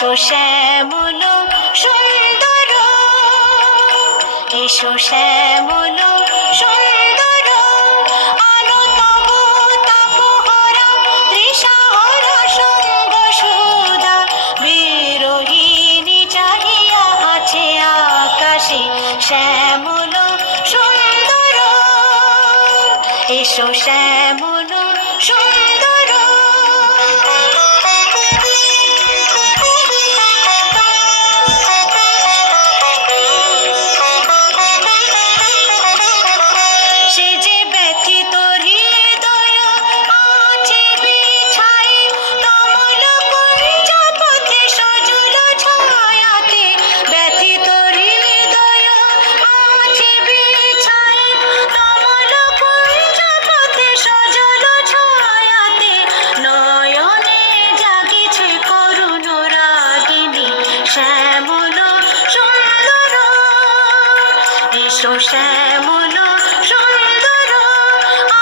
এসো শ্যামল সুন্দর, এসো শ্যামল সুন্দর, আলো তব তাপহরা তৃষাহরা সঙ্গ সুধা, বিরোহিণী চাহিয়া আছে আকাশে শ্যামল সুন্দর, এসো শ্যামল সুন্দর। সে যে ব্যথিত হৃদয় আছে বিছাই, কমল কুঞ্জ পথে সজল ছায়াতে, ব্যথিত হৃদয় আছে বিছাই, কমল কুঞ্জ পথে সজল ছায়াতে, নয়নে জাগিছে করুণ রাগিনী শ্যামল সুন্দর, এসো শ্যামল সুন্দর,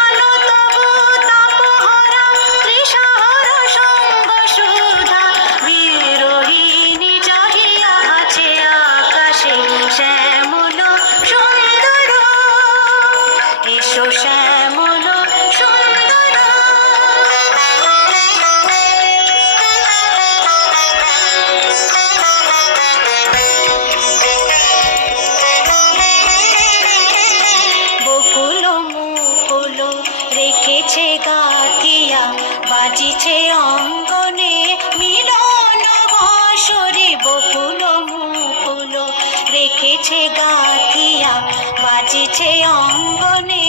আলো তব তাপহরা তৃষাহরা সঙ্গ সুধা, বিরোহিণী চাহিয়া আছে আকাশে শ্যামল সুন্দর, এসো শ্যামল সুন্দর। বকুল মুকুল রেখেছে গাতিয়া, বাজিছে অঙ্গনে মিলন বাঁশরি, বকুল মুকুল রেখেছে গাতিয়া, বাজিছে অঙ্গনে